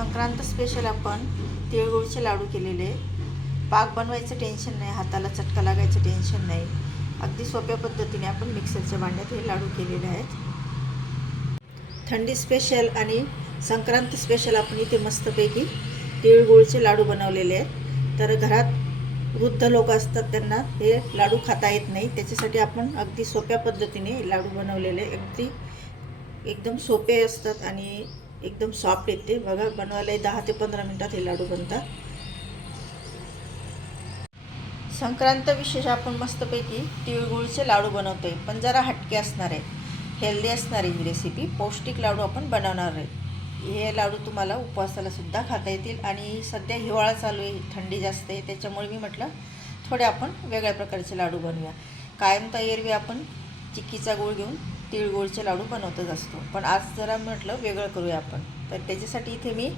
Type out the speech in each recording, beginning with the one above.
Sankrant special आपण तिळगुळचे लाडू केलेले. पाक बनवायचं टेन्शन नाही हाताला चटका लागायचं टेन्शन नाही. अगदी सोप्या पद्धतीने आपण मिक्सरच्या भांड्यात हे लाडू केलेले आहेत. थंडी स्पेशल आणि संक्रांत स्पेशल आपण इथे मस्तपैकी तिळगुळचे लाडू बनवलेले आहेत. तर घरात वृद्ध लोक असतात त्यांना हे लाडू खाता येत नाही. त्याच्यासाठी आपण अगदी सोप्या पद्धतीने लाडू बनवलेले. अगदी एकदम सोपे असतात आणि एकदम सॉफ्ट येते. बघा बनवायला दहा ते पंधरा मिनटात हे लाडू बनतात. संक्रांत विशेष आपण मस्तपैकी तिळगुळचे लाडू बनवतो आहे पण जरा हटके असणार आहे. हेल्दी असणारी ही रेसिपी पौष्टिक लाडू आपण बनवणार आहे. हे लाडू तुम्हाला उपवासाला सुद्धा खाता येतील. आणि सध्या हिवाळा चालू आहे थंडी जास्त आहे. त्याच्यामुळे मी म्हटलं थोडे आपण वेगळ्या प्रकारचे लाडू बनवूया. कायम तयारवी आपण चिक्कीचा गूळ घेऊन तिळगुळचे लाडू बनवतच असतो. पण आज जरा म्हटलं वेगळं करूया आपण. तर त्याच्यासाठी इथे मी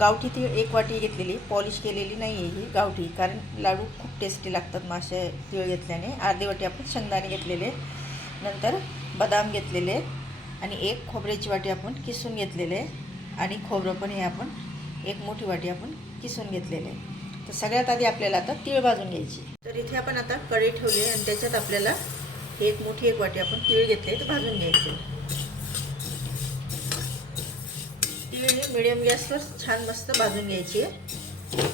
गावठी तीळ एक वाटी घेतलेली पॉलिश केलेली नाही आहे ही गावठी. कारण लाडू खूप टेस्टी लागतात मासे तीळ घेतल्याने. अर्धी वाटी आपण शेंगदाणे घेतलेले नंतर बदाम घेतलेले आणि एक खोबऱ्याची वाटी आपण किसून घेतलेले आणि खोबरं पण हे आपण एक मोठी वाटी आपण किसून घेतलेले. तर सगळ्यात आधी आपल्याला आता तीळ भाजून घ्यायची. तर इथे आपण आता कढई ठेवली आणि त्याच्यात आपल्याला एक मोठी एक वाटी आपण तीळ घेतले तर भाजून घ्यायचे. तीळ मिडियम गॅसवर छान मस्त भाजून घ्यायची आहे.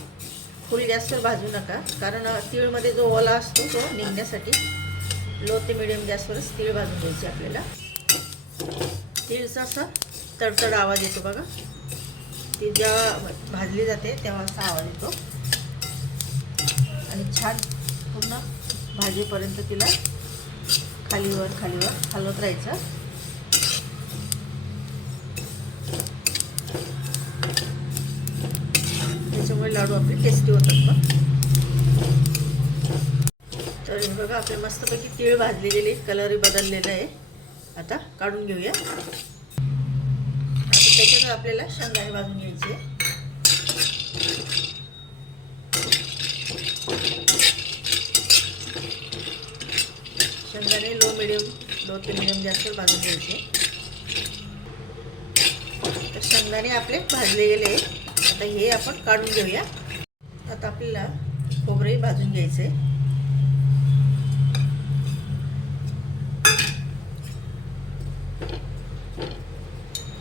फुल गॅसवर भाजू नका कारण तीळमध्ये जो ओला असतो तो निघण्यासाठी लो ते मिडियम गॅसवरच तीळ भाजून घ्यायची आपल्याला. तीळचा असा तडतड आवाज येतो बघा. ती जेव्हा भाजली जाते तेव्हा असा आवाज येतो. आणि छान पूर्ण भाजीपर्यंत तिला खालीवर खालीवर हलवत राहायचं. त्याच्यामुळे लाडू आपले टेस्टी होतात बघ. तर हे बघा आपले मस्तपैकी तीळ भाजले गेले कलरही बदललेला आहे. आता काढून घेऊया. आता त्याच्यावर आपल्याला शेंगदाणे भाजून घ्यायचे. शेंगदाणे लो मिडियम लो ते मिडियम गॅसवर भाजून घ्यायचे. तर शेंगदाणे आपले भाजले गेले. आता हे आपण काढून घेऊया. आता आपल्याला खोबरंही भाजून घ्यायचे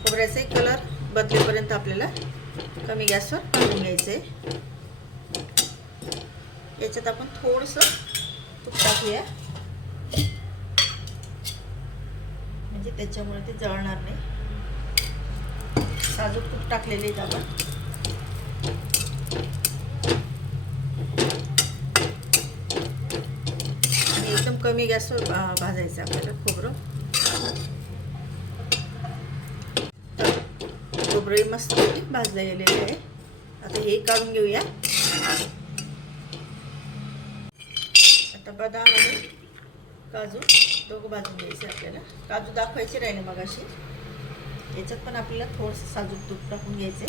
खोबऱ्याचे कलर बदलेपर्यंत आपल्याला कमी गॅसवर भाजून घ्यायचं आहे याच्यात आपण थोडंसं तूप टाकूया म्हणजे त्याच्यामुळे ते जळणार नाही. साजूक तूप टाकलेले आहेत आपण. एकदम कमी गॅसवर भाजायचं आपल्याला खोबरं. खोबरंही मस्त भाजले गेलेले आहे. आता हे काढून घेऊया. आता बदाम आणि काजू. दोघं भाजून घ्यायचे आपल्याला. काजू दाखवायचे राहिले मग अशी याच्यात पण आपल्याला थोडंसं साजूक तूप टाकून घ्यायचे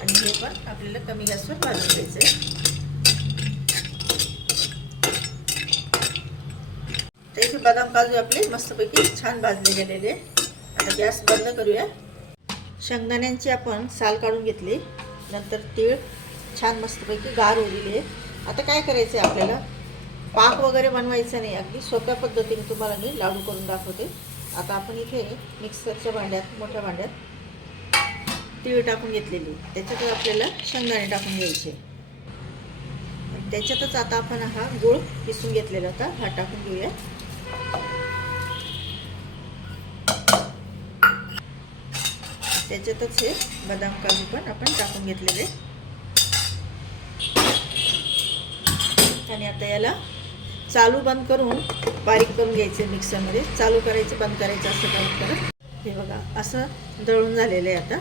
आणि हे पण आपल्याला कमी गॅसवर भाजून घ्यायचे तर इथे बदाम काजू आपले मस्तपैकी छान भाजले गेलेले. आता गॅस बंद करूया. शेंगदाण्यांची आपण साल काढून घेतली. नंतर तीळ छान मस्तपैकी गार उरलेली आहे आता काय करायचं आहे आपल्याला? पाक वगैरे बनवायचं नाही. अगदी सोप्या पद्धतीने तुम्हाला मी लाडू करून दाखवते. आता आपण इथे मिक्सरच्या भांड्यात मोठ्या भांड्यात तीळ टाकून घेतलेली. त्याच्यातच आपल्याला शेंगदाणे टाकून घ्यायचे. त्याच्यातच आता आपण हा गूळ किसून घेतलेला होता. हा टाकून घेऊया. त्याच्यातच हे बदाम काजू पण आपण टाकून घेतलेले. आणि आता याला चालू बंद करून बारीक करून घ्यायचे मिक्सरमध्ये. चालू करायचं बंद करायचं असं करत करत. हे बघा असं दळून झालेलं आहे आता.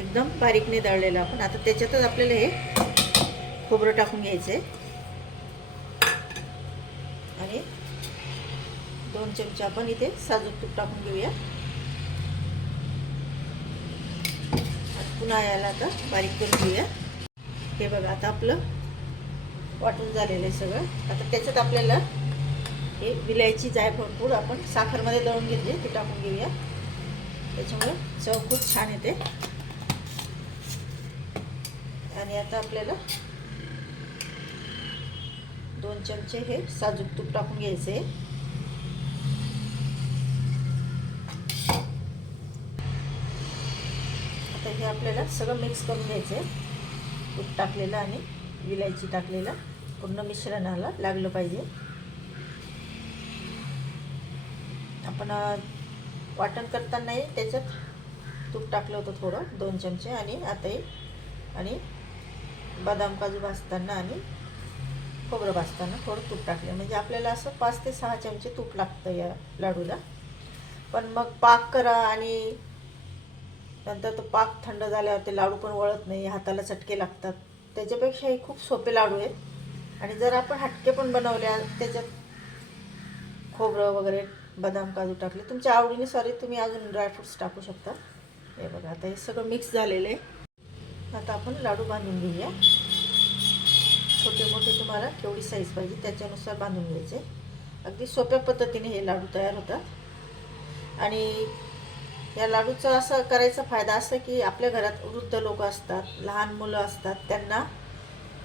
एकदम बारीकने दळलेलं आपण. आता त्याच्यातच आपल्याला हे खोबरं टाकून घ्यायचं आहे आणि दोन चमचे आपण इथे साजूक तूप टाकून घेऊया. पुन्हा याला आता बारीक करून घेऊया. हे बघा आता आपलं वाटून झालेलं आहे सगळं. आता त्याच्यात आपल्याला हे विलायची जायफळ पूड आपण साखरमध्ये दळून घेतली ते टाकून घेऊया. त्याच्यामुळे चव खूप छान येते. आणि आता आपल्याला दोन चमचे हे साजूक तूप टाकून घ्यायचे. आता हे आपल्याला सगळं मिक्स करून घ्यायचं आहे तूप टाकलेलं आणि विलायची टाकलेलं. पूर्ण मिश्रणाला लागलं पाहिजे. आपण वाटण करतानाही त्याच्यात तूप टाकलं होतं थोडं दोन चमचे आणि आताही आणि बदाम काजू भाजताना आणि खोबरं भाजताना थोडं तूप टाकलं. म्हणजे आपल्याला असं पाच ते सहा चमचे तूप लागतं या लाडूला. पण मग पाक करा आणि नंतर तो पाक थंड झाल्यावर ते लाडू पण वळत नाही हाताला चटके लागतात. त्याच्यापेक्षा हे खूप सोपे लाडू आहेत. आणि जर आपण हटके पण बनवल्या त्याच्यात खोबरं वगैरे बदाम काजू टाकले तुमच्या आवडीनुसार तुम्ही अजून ड्रायफ्रुट्स टाकू शकता. हे बघा आता हे सगळं मिक्स झालेलं आहे. आता आपण लाडू बांधून घेऊया. छोटे मोठे तुम्हाला केवढी साईज पाहिजे त्याच्यानुसार बांधून घ्यायचे. अगदी सोप्या पद्धतीने हे लाडू तयार होतात. आणि या लाडूचा असं करायचा फायदा असं की आपल्या घरात वृद्ध लोक असतात लहान मुलं असतात त्यांना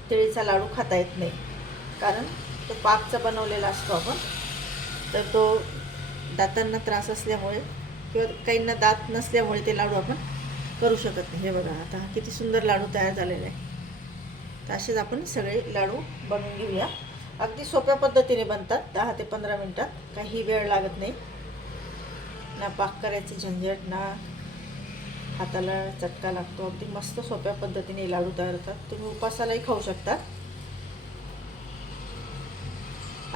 तिळीचा लाडू खाता येत नाही. कारण तो पाकचा बनवलेला असतो आपण. तर तो दातांना त्रास असल्यामुळे किंवा काहींना दात नसल्यामुळे ते लाडू आपण करू शकत नाही. हे बघा आता किती सुंदर लाडू तयार झालेला आहे. तर असेच आपण सगळे लाडू बनवून घेऊया. अगदी सोप्या पद्धतीने बनतात दहा ते पंधरा मिनटात. काही वेळ लागत नाही. ना पाक करायची झंझट ना हाताला चटका लागतो. अगदी मस्त सोप्या पद्धतीने लाडू तयार होतात. तुम्ही उपासालाही खाऊ शकता.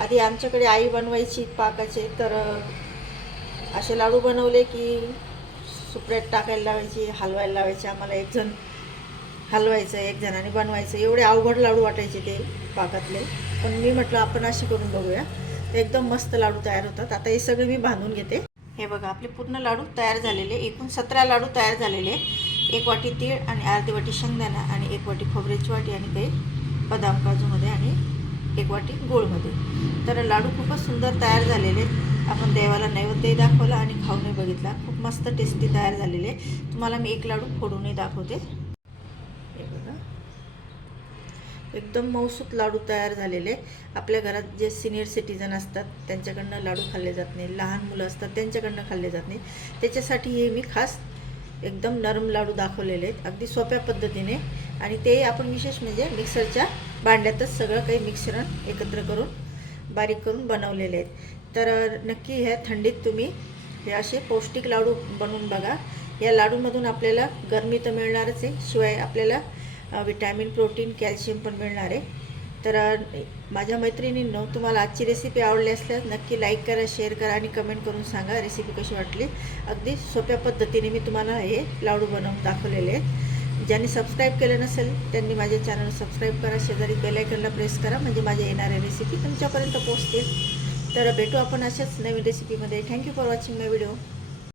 आधी आमच्याकडे आई बनवायची पाकाचे तर असे लाडू बनवले की सुप्रेट टाकायला लावायची हलवायला लावायचे आम्हाला एक जण हलवायचं एक जणाने बनवायचं एवढे अवघड लाडू वाटायचे ते पाकातले. पण मी म्हटलं आपण अशी करून बघूया. तर एकदम मस्त लाडू तयार होतात. आता हे सगळे मी बांधून घेते. हे बघा आपले पूर्ण लाडू तयार झालेले. एकूण सतरा लाडू तयार झालेले. एक वाटी तीळ आणि अर्धी वाटी शेंगदाणा आणि एक वाटी खोबऱ्याची वाटी आणि काही बदाम काजूमध्ये आणि एक वाटी गोळमध्ये. तर लाडू खूपच सुंदर तयार झालेले. आपण देवाला नैवेद्यही दाखवला आणि खाऊनही बघितला. खूप मस्त टेस्टी तयार झालेले. तुम्हाला मी एक लाडू फोडूनही दाखवते. हे बघा. एकदम मौसूत लाडू तयार झालेले. आपल्या घरात जे सिनियर सिटीजन असतात त्यांच्याकडनं लाडू खाल्ले जात नाही. लहान मुलं असतात त्यांच्याकडनं खाल्ले जात नाही. त्याच्यासाठी हे मी खास एकदम नरम लाडू दाखवलेले आहेत. अगदी सोप्या पद्धतीने. आणि ते आपण विशेष म्हणजे मिक्सरच्या भांड्यातच सगळं काही मिश्रण एकत्र करून बारीक करून बनवलेले आहेत. तर नक्की ह्या थंडीत तुम्ही हे असे पौष्टिक लाडू बनवून बघा. या लाडूमधून आपल्याला गरमी तर मिळणारच आहे शिवाय आपल्याला विटॅमिन प्रोटीन कॅल्शियम पण मिळणार आहे. तर माझ्या मैत्रिणींनो तुम्हाला आजची रेसिपी आवडली असल्यास नक्की लाईक करा शेअर करा आणि कमेंट करून सांगा रेसिपी कशी वाटली. अगदी सोप्या पद्धतीने मी तुम्हाला हे लाडू बनवून दाखवलेले आहेत. ज्यांनी सबस्क्राईब केलं नसेल त्यांनी माझे चॅनल सबस्क्राईब करा. शेजारी बेलायकनला प्रेस करा. म्हणजे माझ्या येणाऱ्या रेसिपी तुमच्यापर्यंत पोहोचतील. तर भेटू आपण अशाच नवीन रेसिपीमध्ये thank you for watching my video